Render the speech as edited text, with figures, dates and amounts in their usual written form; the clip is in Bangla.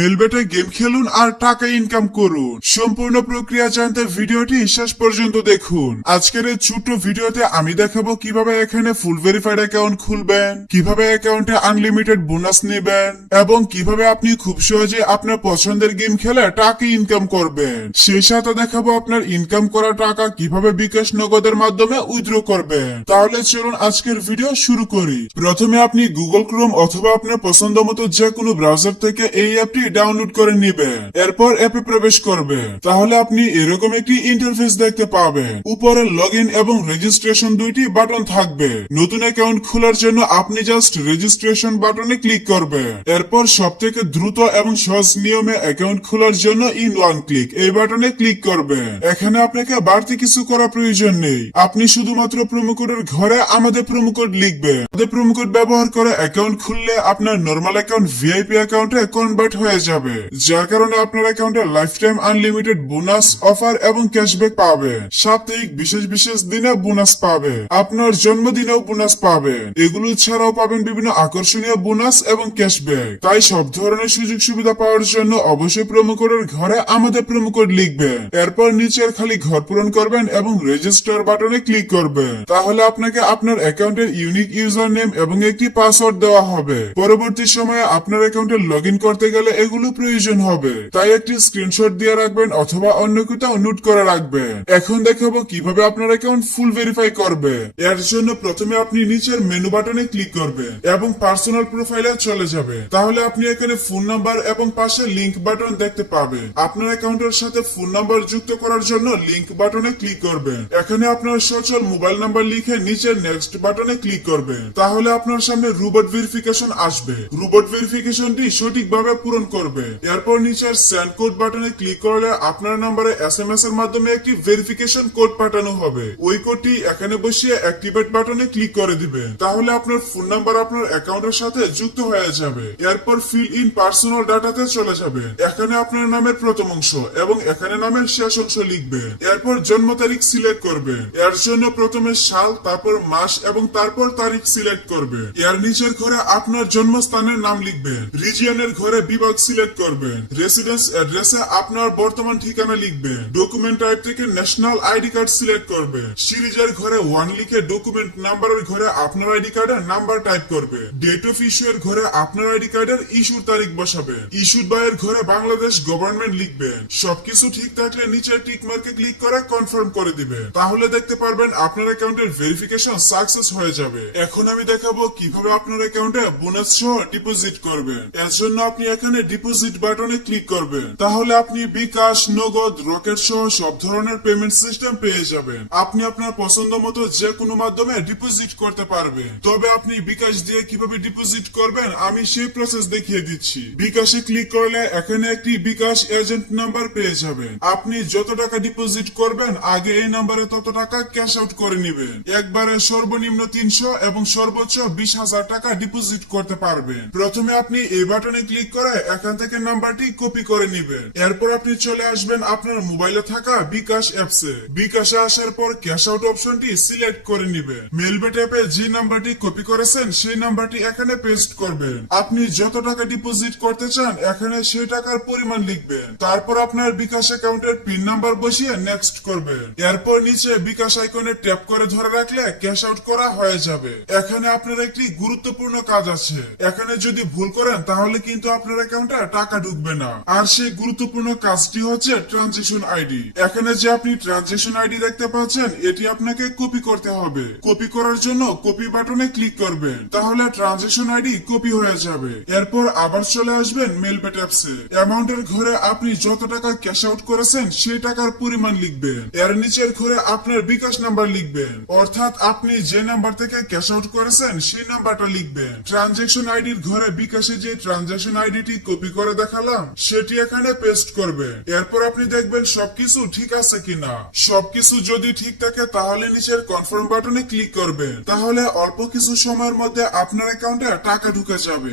মেলবেটে গেম খেলুন আর টাকা ইনকাম করুন। সম্পূর্ণ প্রক্রিয়া জানতে ভিডিওটি শেষ পর্যন্ত দেখুন। আজকের এই ছোট্ট ভিডিওতে আমি দেখাবো কিভাবে এখানে ফুল ভেরিফাইড অ্যাকাউন্ট খুলবেন, কিভাবে অ্যাকাউন্টে আনলিমিটেড বোনাস নেবেন এবং কিভাবে আপনি খুব সহজে আপনার পছন্দের গেম খেলে টাকা ইনকাম করবেন। সেই সাথে দেখাবো আপনার ইনকাম করা টাকা কিভাবে বিকাশ নগদের মাধ্যমে উইথড্র করবেন। তাহলে চলুন আজকের ভিডিও শুরু করি। প্রথমে আপনি গুগল ক্রোম অথবা আপনার পছন্দ মতো যে কোনো ব্রাউজার থেকে এই অ্যাপটি ডাউনলোড করে নেবেন। এরপর অ্যাপে প্রবেশ করবেন। তাহলে আপনি এরকম একটি ইন্টারফেস দেখতে পাবেন। উপরে লগইন এবং রেজিস্ট্রেশন দুইটি বাটন থাকবে। নতুন অ্যাকাউন্ট খোলার জন্য আপনি জাস্ট রেজিস্ট্রেশন বাটনে ক্লিক করবেন। এরপর সবথেকে দ্রুত এবং সহজ নিয়মে অ্যাকাউন্ট খোলার জন্য ইন ওয়ান ক্লিক এই বাটনে ক্লিক করবেন। এখানে আপনাকে বাড়তি কিছু করা প্রয়োজন নেই। আপনি শুধুমাত্র প্রোমো কোডের ঘরে আমাদের প্রোমো কোড লিখবেন। আমাদের প্রোমো কোড ব্যবহার করে অ্যাকাউন্ট খুললে আপনার নরমাল অ্যাকাউন্ট ভিআইপি অ্যাকাউন্টে কনভার্ট হয়ে যাবে, যার কারণে আপনার অ্যাকাউন্টে life time unlimited bonus offer এবং ক্যাশব্যাক পাবেন। সাপ্তাহিক বিশেষ দিনে বোনাস পাবে, আপনার জন্মদিনেও বোনাস পাবেন। এগুলো ছাড়াও পাবেন বিভিন্ন আকর্ষণীয় বোনাস এবং ক্যাশব্যাক। তাই সব ধরনের সুযোগ সুবিধা পাওয়ার জন্য অবশ্যই প্রোমো কোডের ঘরে আমাদের প্রোমো কোড লিখবেন। এরপর নিচের খালি ঘর পূরণ করবেন এবং রেজিস্টার বাটনে ক্লিক করবেন। তাহলে আপনাকে আপনার অ্যাকাউন্টের ইউনিক ইউজার নেম এবং একটি পাসওয়ার্ড দেওয়া হবে। পরবর্তী সময়ে আপনার অ্যাকাউন্টে লগ ইন করতে গেলে এগুলো প্রয়োজন হবে, তাই একটি স্ক্রিনশট দিয়ে রাখবেন অথবা অন্য কোথাও নোট করে রাখবেন। এখন দেখাবো কিভাবে আপনার অ্যাকাউন্ট ফুল ভেরিফাই করবে। এর জন্য প্রথমে আপনি নিচের মেনু বাটনে ক্লিক করবেন এবং পার্সোনাল প্রোফাইলে চলে যাবেন। তাহলে আপনি এখানে ফোন নাম্বার এবং পাশে লিংক বাটন দেখতে পাবেন। আপনার অ্যাকাউন্টের সাথে ফোন নাম্বার যুক্ত করার জন্য লিংক বাটনে ক্লিক করবেন। এখানে আপনার সচল মোবাইল নাম্বার লিখে নিচের নেক্সট বাটনে ক্লিক করবেন। তাহলে আপনার সামনে রোবট ভেরিফিকেশন আসবে। রোবট ভেরিফিকেশনটি সঠিকভাবে পূরণ করবে। এরপর নিচের সেন্ড কোড বাটনে ক্লিক করলে আপনার নম্বরে এসএমএস এর মাধ্যমে একটি ভেরিফিকেশন কোড পাঠানো হবে। ওই কোডটি এখানে বসিয়ে অ্যাক্টিভেট বাটনে ক্লিক করে দিবেন। তাহলে আপনার ফোন নাম্বার আপনার অ্যাকাউন্টের সাথে যুক্ত হয়ে যাবে। এরপর ফিল ইন পার্সোনাল ডাটাতে চলে যাবে। এখানে আপনার নামের প্রথম অংশ এবং এখানে নামের শেষ অংশ লিখবেন। এরপর জন্ম তারিখ সিলেক্ট করবেন। এর জন্য প্রথমে সাল, তারপর মাস এবং তারপর তারিখ সিলেক্ট করবেন। এর নিচের ঘরে আপনার জন্মস্থানের নাম লিখবেন। রিজিয়নের ঘরে বিভাগ সিলেক্ট করবেন। রেসিডেন্স অ্যাড্রেসে আপনার বর্তমান ঠিকানা লিখবেন। ডকুমেন্ট টাইপ থেকে ন্যাশনাল আইডি কার্ড সিলেক্ট করবেন। সিরিজের ঘরে 1 লিখে ডকুমেন্ট নাম্বারের ঘরে আপনার আইডি কার্ডের নাম্বার টাইপ করবে। ডেট অফ ইস্যু এর ঘরে আপনার আইডি কার্ডের ইস্যুর তারিখ বসাবেন। ইস্যুড বাই এর ঘরে বাংলাদেশ গভর্নমেন্ট লিখবেন। সবকিছু ঠিক থাকলে নিচে টিক মার্কে ক্লিক করে কনফার্ম করে দিবেন। তাহলে দেখতে পারবেন আপনার অ্যাকাউন্টের ভেরিফিকেশন সাকসেস হয়ে যাবে। এখন আমি দেখাবো কিভাবে আপনার অ্যাকাউন্টে বোনাস সহ ডিপোজিট করবেন। এর জন্য আপনি এখানে ডিপোজিট বাটনে ক্লিক করবেন। তাহলে আপনি বিকাশ, নগদ, রকেট সহ সব ধরনের পেমেন্ট সিস্টেম পেয়ে যাবেন। আপনি আপনার পছন্দ মতো যে কোনো মাধ্যমে ডিপোজিট করতে পারবেন। তবে আপনি বিকাশ দিয়ে কিভাবে ডিপোজিট করবেন আমি সেই প্রসেস দেখিয়ে দিচ্ছি। বিকাশে ক্লিক করলে এখানে একটি বিকাশ এজেন্ট নাম্বার পেয়ে যাবেন। আপনি যত টাকা ডিপোজিট করবেন আগে এই নাম্বারে তত টাকা ক্যাশ আউট করে নেবেন। একবারে সর্বনিম্ন 300 এবং সর্বোচ্চ 20,000 টাকা ডিপোজিট করতে পারবেন। প্রথমে আপনি এই বাটনে ক্লিক করে এখান থেকে নাম্বারটি কপি করে নেবেন। এরপর আপনি চলে আসবেন আপনার মোবাইলে থাকা বিকাশ অ্যাপসে। বিকাশে আসার পর ক্যাশ আউট অপশনটি সিলেক্ট করে নেবেন। মেলবেট অ্যাপে যে নাম্বারটি কপি করেছেন সেই নাম্বারটি এখানে পেস্ট করবেন। আপনি যত টাকা ডিপোজিট করতে চান এখানে সেই টাকার পরিমাণ লিখবেন। তারপর আপনার বিকাশ অ্যাকাউন্টের পিন নাম্বার বসিয়ে নেক্সট করবেন। এরপর নিচে বিকাশ আইকনে ট্যাপ করে ধরে রাখলে ক্যাশ আউট করা হয়ে যাবে। এখানে আপনার একটি গুরুত্বপূর্ণ কাজ আছে। এখানে যদি ভুল করেন তাহলে কিন্তু আপনার অ্যাকাউন্টে টাকা ঢুকবে না। আর সেই গুরুত্বপূর্ণ কাজটি হচ্ছে ট্রানজেকশন আইডি। এখানে যে আপনি ট্রানজেকশন আইডি দেখতে পাচ্ছেন এটি আপনাকে কপি করতে হবে। কপি করার জন্য কপি বাটনে ক্লিক করবেন। তাহলে ট্রানজেকশন আইডি কপি হয়ে যাবে। এরপর আবার চলে আসবেন মেলবেট অ্যাপসে। অ্যামাউন্টের ঘরে আপনি যত টাকা ক্যাশ আউট করেছেন সেই টাকার পরিমাণ লিখবেন। এর নিচের ঘরে আপনার বিকাশ নাম্বার লিখবেন, অর্থাৎ আপনি যে নাম্বার থেকে ক্যাশ আউট করেছেন সেই নাম্বারটা লিখবেন। ট্রানজেকশন আইডির ঘরে বিকাশে যে ট্রানজেকশন আইডিটি কপি করে দেখালাম সেটি এখানে পেস্ট করবেন। এরপর আপনি দেখবেন সবকিছু ঠিক আছে কিনা। সবকিছু যদি ঠিক থাকে তাহলে নিচের কনফার্ম বাটনে ক্লিক করবেন। তাহলে অল্প কিছু সময়ের মধ্যে আপনার অ্যাকাউন্টে টাকা ঢুকে যাবে।